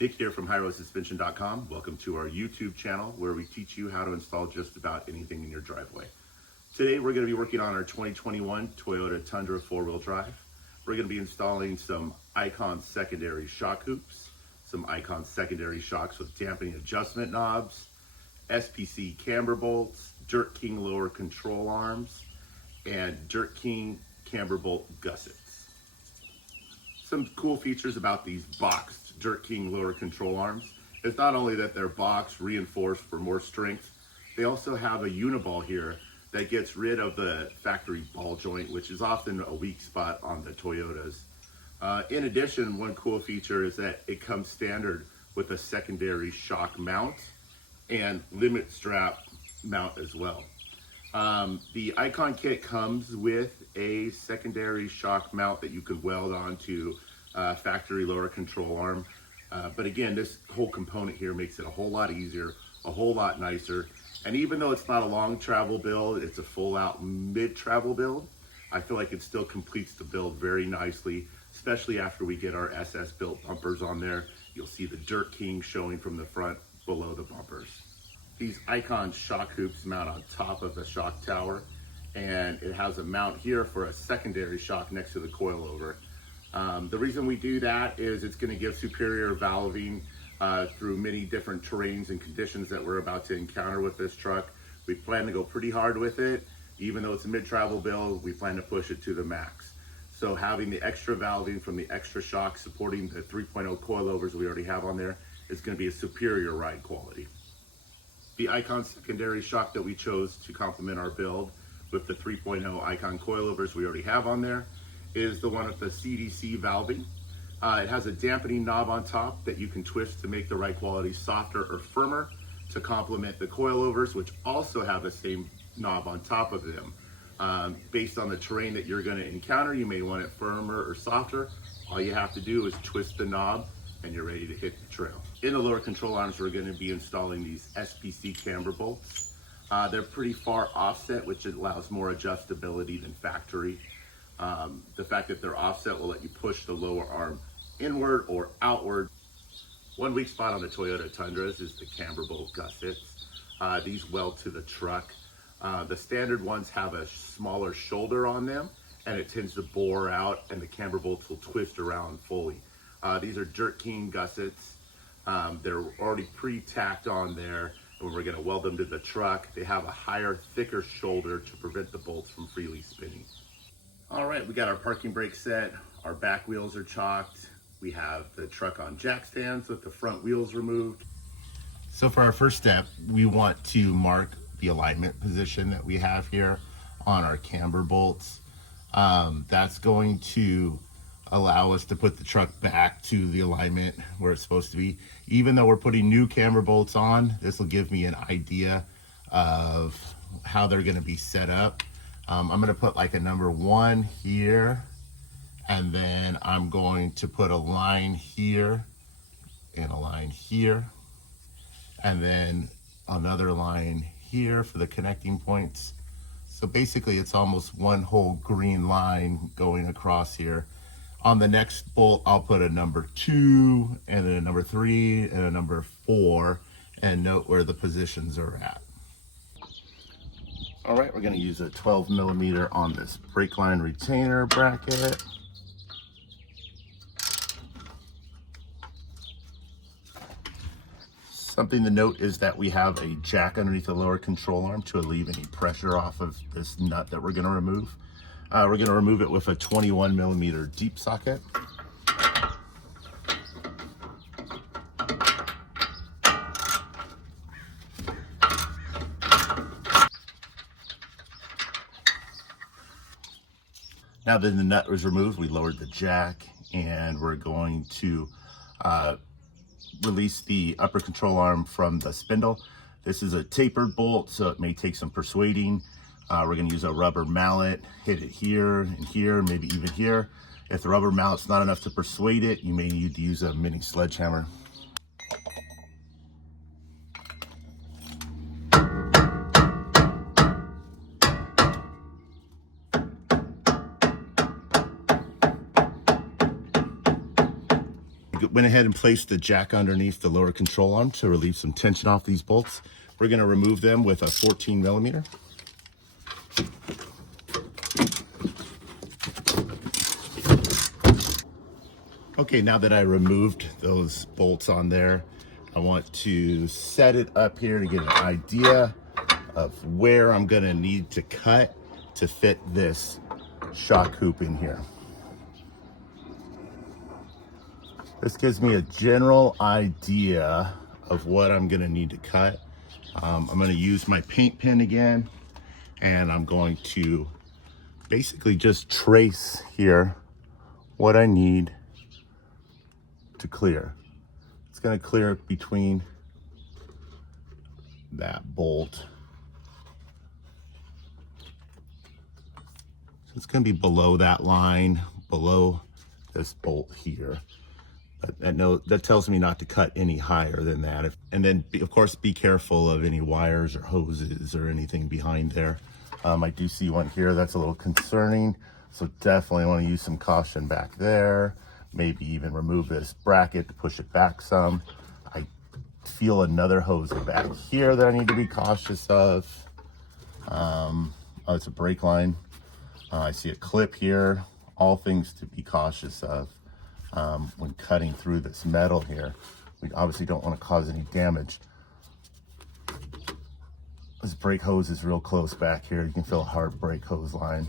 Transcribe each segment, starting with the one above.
Nick here from HighRoadSuspension.com. Welcome to our YouTube channel where we teach you how to install just about anything in your driveway. Today we're going to be working on our 2021 Toyota Tundra 4-wheel drive. We're going to be installing some Icon secondary shock hoops, some Icon secondary shocks with dampening adjustment knobs, SPC Camber Bolts, Dirt King lower control arms, and Dirt King Camber Bolt Gussets. Some cool features about these boxed Dirt King lower control arms is not only that they're boxed, reinforced for more strength, they also have a uniball here that gets rid of the factory ball joint, which is often a weak spot on the Toyotas. In addition, one cool feature is that it comes standard with a secondary shock mount and limit strap mount as well. The Icon kit comes with a secondary shock mount that you can weld onto factory lower control arm. But again, this whole component here makes it a whole lot easier, a whole lot nicer. And even though it's not a long travel build, it's a full out mid travel build, I feel like it still completes the build very nicely, especially after we get our SS built bumpers on there. You'll see the Dirt King showing from the front below the bumpers. These Icon shock hoops mount on top of the shock tower, and it has a mount here for a secondary shock next to the coilover. The reason we do that is it's going to give superior valving through many different terrains and conditions that we're about to encounter with this truck. We plan to go pretty hard with it. Even though it's a mid-travel build, we plan to push it to the max. So having the extra valving from the extra shock supporting the 3.0 coilovers we already have on there is going to be a superior ride quality. The Icon secondary shock that we chose to complement our build with the 3.0 Icon coilovers we already have on there is the one with the CDC valving. It has a dampening knob on top that you can twist to make the ride quality softer or firmer to complement the coilovers, which also have the same knob on top of them. Based on the terrain that you're going to encounter, you may want it firmer or softer. All you have to do is twist the knob and you're ready to hit the trail. In the lower control arms, we're going to be installing these SPC Camber Bolts. They're pretty far offset, which allows more adjustability than factory. The fact that they're offset will let you push the lower arm inward or outward. One weak spot on the Toyota Tundras is the Camber Bolt Gussets. These weld to the truck. The standard ones have a smaller shoulder on them and it tends to bore out and the Camber Bolts will twist around fully. These are Dirt King Gussets. They're already pre-tacked on there and we're going to weld them to the truck. They have a higher, thicker shoulder to prevent the bolts from freely spinning. All right, we got our parking brake set. Our back wheels are chalked. We have the truck on jack stands with the front wheels removed. So for our first step, we want to mark the alignment position that we have here on our camber bolts. That's going to allow us to put the truck back to the alignment where it's supposed to be. Even though we're putting new camber bolts on, this will give me an idea of how they're going to be set up. I'm going to put like a number 1 here, and then I'm going to put a line here and a line here, and then another line here for the connecting points. So basically it's almost one whole green line going across here. On the next bolt, I'll put a number 2 and a number 3 and a number 4 and note where the positions are at. All right, we're going to use a 12 millimeter on this brake line retainer bracket. Something to note is that we have a jack underneath the lower control arm to relieve any pressure off of this nut that we're going to remove. We're going to remove it with a 21 millimeter deep socket. Now that the nut was removed, we lowered the jack and we're going to release the upper control arm from the spindle. This is a tapered bolt, so it may take some persuading. We're going to use a rubber mallet, hit it here and here, maybe even here. If the rubber mallet's not enough to persuade it, you may need to use a mini sledgehammer. went ahead and placed the jack underneath the lower control arm to relieve some tension off these bolts. We're going to remove them with a 14 millimeter. Okay, now that I removed those bolts on there, I want to set it up here to get an idea of where I'm going to need to cut to fit this shock hoop in here. This gives me a general idea of what I'm going to need to cut. I'm going to use my paint pen again, and I'm going to basically just trace here what I need to clear. It's going to clear between that bolt. So it's going to be below that line, below this bolt here. That tells me not to cut any higher than that. And then, of course, be careful of any wires or hoses or anything behind there. I do see one here that's a little concerning, so definitely want to use some caution back there. Maybe even remove this bracket to push it back some. I feel another hose back here that I need to be cautious of. Oh, it's a brake line. I see a clip here. All things to be cautious of when cutting through this metal here. We obviously don't want to cause any damage. This brake hose is real close back here. You can feel a hard brake hose line.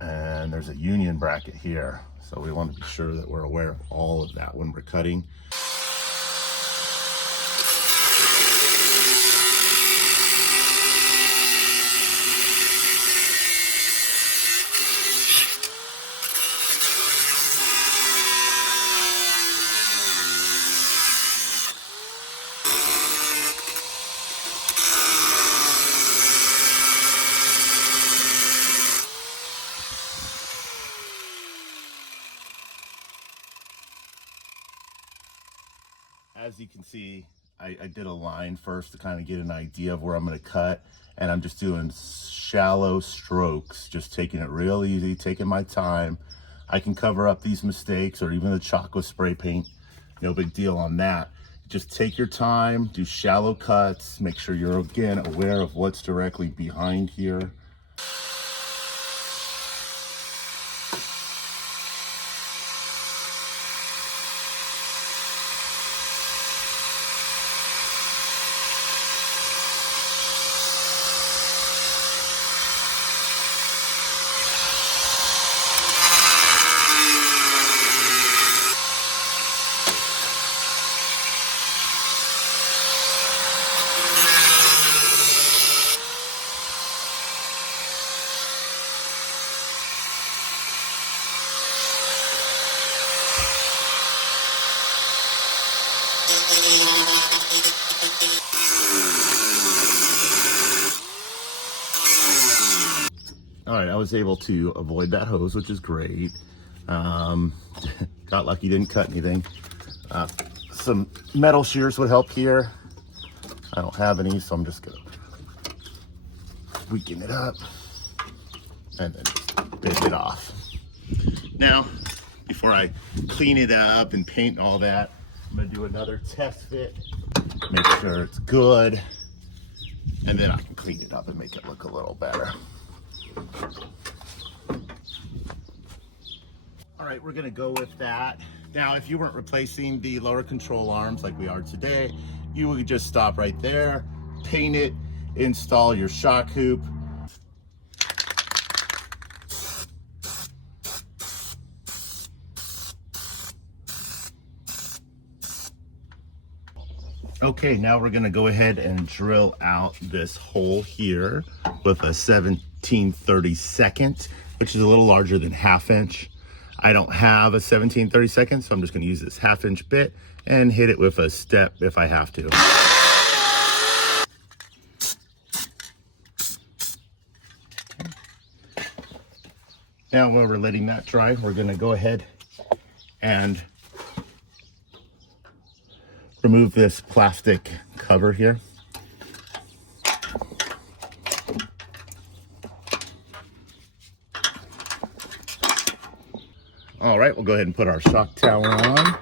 And there's a union bracket here. So we want to be sure that we're aware of all of that when we're cutting. As you can see, I did a line first to kind of get an idea of where I'm going to cut, and I'm just doing shallow strokes, just taking it real easy, taking my time. I can cover up these mistakes or even the chalk with spray paint. No big deal on that. Just take your time, do shallow cuts, make sure you're again aware of what's directly behind here. All right, I was able to avoid that hose, which is great. Got lucky, didn't cut anything. Some metal shears would help here. I don't have any, so I'm just gonna weaken it up and then just bend it off. Now, before I clean it up and paint all that, I'm gonna do another test fit, make sure it's good, and then I can clean it up and make it look a little better. All right, we're gonna go with that. Now, if you weren't replacing the lower control arms like we are today, you would just stop right there, paint it, install your shock hoop. Okay, now we're gonna go ahead and drill out this hole here with a 17/32, which is a little larger than 1/2 inch. I don't have a 17/32, so I'm just gonna use this 1/2 inch bit and hit it with a step if I have to. Now while we're letting that dry, we're gonna go ahead and remove this plastic cover here. All right, we'll go ahead and put our shock tower on.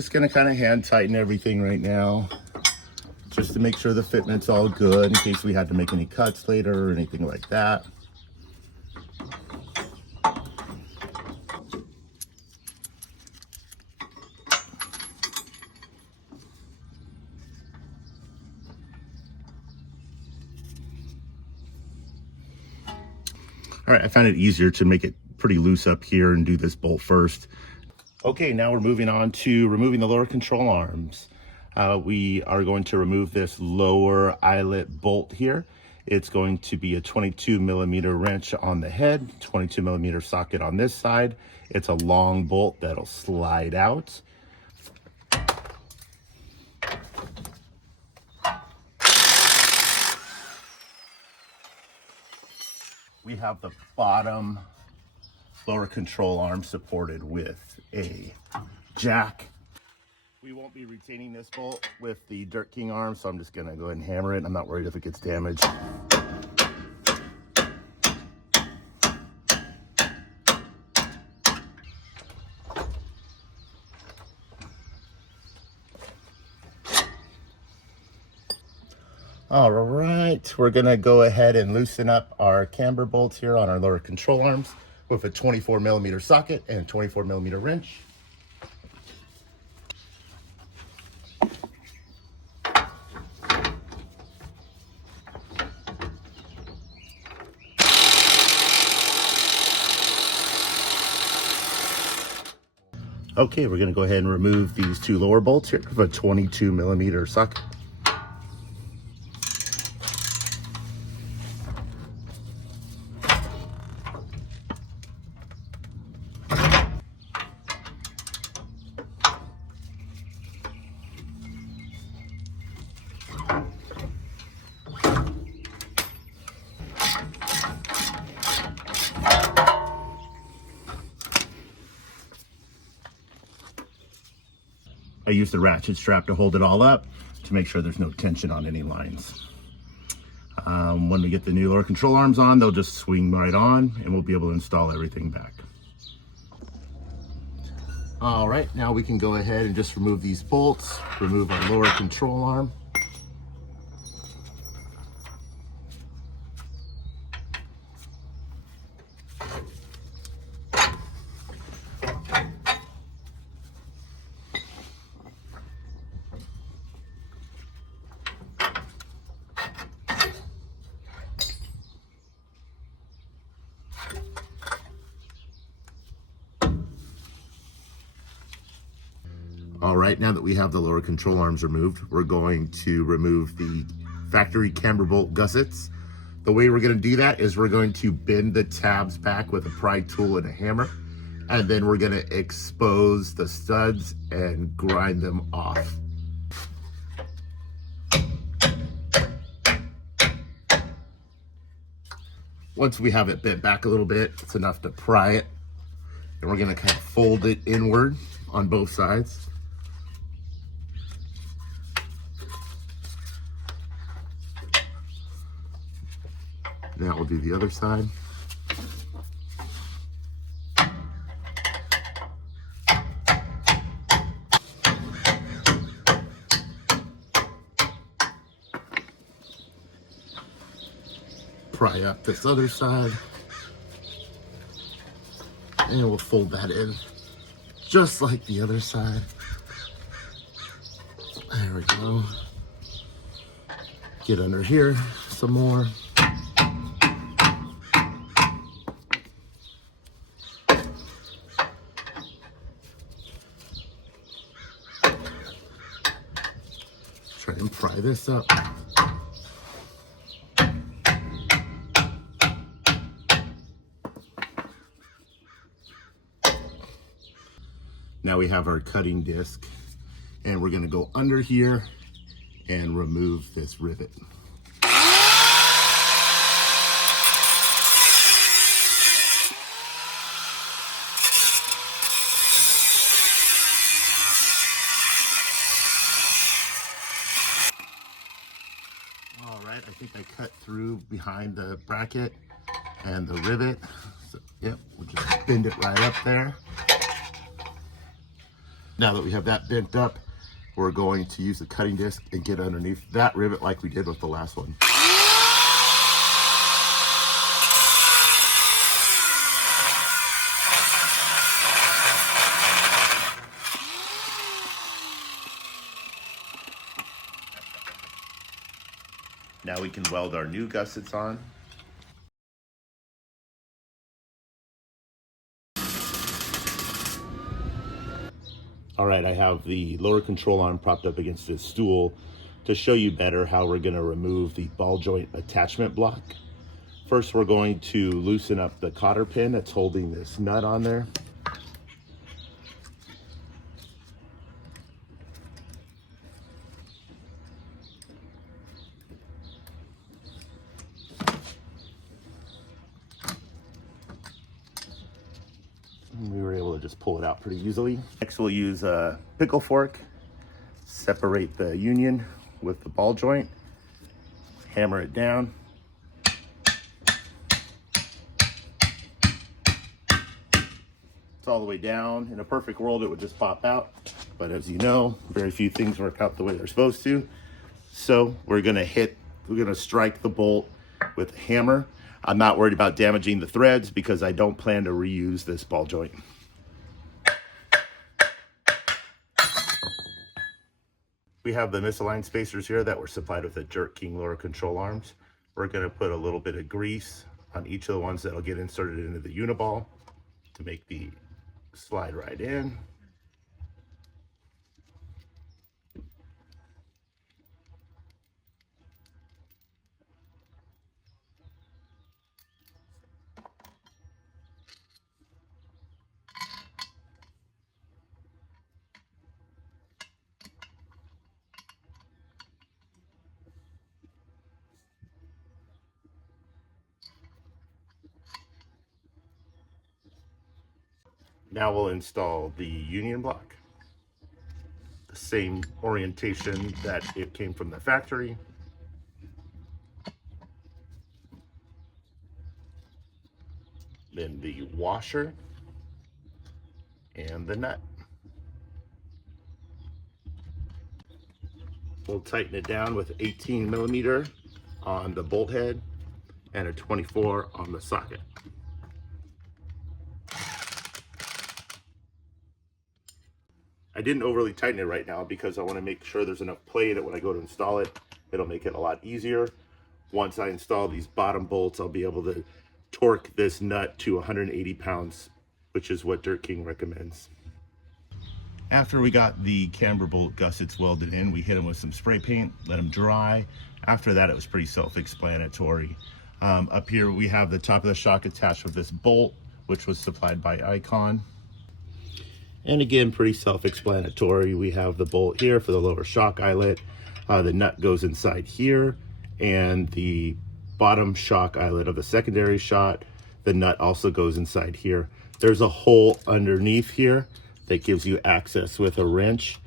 just gonna kind of hand tighten everything right now, just to make sure the fitment's all good in case we had to make any cuts later or anything like that. All right, I found it easier to make it pretty loose up here and do this bolt first. Okay, now we're moving on to removing the lower control arms. We are going to remove this lower eyelet bolt here. It's going to be a 22mm wrench on the head, 22mm socket on this side. It's a long bolt that'll slide out. We have the bottom lower control arm supported with a jack. We won't be retaining this bolt with the Dirt King arm, so I'm just gonna go ahead and hammer it. I'm not worried if it gets damaged. All right, we're gonna go ahead and loosen up our camber bolts here on our lower control arms with a 24mm socket and 24mm wrench. Okay, we're gonna go ahead and remove these two lower bolts here with a 22mm socket. I use the ratchet strap to hold it all up to make sure there's no tension on any lines. When we get the new lower control arms on, they'll just swing right on and we'll be able to install everything back. All right, now we can go ahead and just remove these bolts, remove our lower control arm. All right, now that we have the lower control arms removed, we're going to remove the factory camber bolt gussets. The way we're gonna do that is we're going to bend the tabs back with a pry tool and a hammer, and then we're gonna expose the studs and grind them off. Once we have it bent back a little bit, it's enough to pry it, and we're gonna kind of fold it inward on both sides. Now we'll do the other side. Pry up this other side. And we'll fold that in just like the other side. There we go. Get under here some more. Try and pry this up. Now we have our cutting disc, and we're going to go under here and remove this rivet. All right, I think I cut through behind the bracket and the rivet. So, yep, we'll just bend it right up there. Now that we have that bent up, we're going to use the cutting disc and get underneath that rivet like we did with the last one. Now we can weld our new gussets on. All right, I have the lower control arm propped up against this stool to show you better how we're going to remove the ball joint attachment block. First, we're going to loosen up the cotter pin that's holding this nut on there. We were able to just pull it out pretty easily. Next, we'll use a pickle fork, separate the union with the ball joint, hammer it down. It's all the way down. In a perfect world, it would just pop out. But as you know, very few things work out the way they're supposed to. So we're gonna strike the bolt with a hammer. I'm not worried about damaging the threads because I don't plan to reuse this ball joint. We have the misaligned spacers here that were supplied with the Jerk King lower control arms. We're gonna put a little bit of grease on each of the ones that'll get inserted into the uniball to make the slide right in. Now we'll install the union block. The same orientation that it came from the factory. Then the washer and the nut. We'll tighten it down with 18mm on the bolt head and a 24 on the socket. I didn't overly tighten it right now because I want to make sure there's enough play that when I go to install it, it'll make it a lot easier. Once I install these bottom bolts, I'll be able to torque this nut to 180 pounds, which is what Jerk King recommends. After we got the camber bolt gussets welded in, we hit them with some spray paint, let them dry. After that, it was pretty self-explanatory. Up here, we have the top of the shock attached with this bolt, which was supplied by Icon. And again, pretty self-explanatory. We have the bolt here for the lower shock eyelet. The nut goes inside here, and the bottom shock eyelet of the secondary shot, the nut also goes inside here. There's a hole underneath here that gives you access with a wrench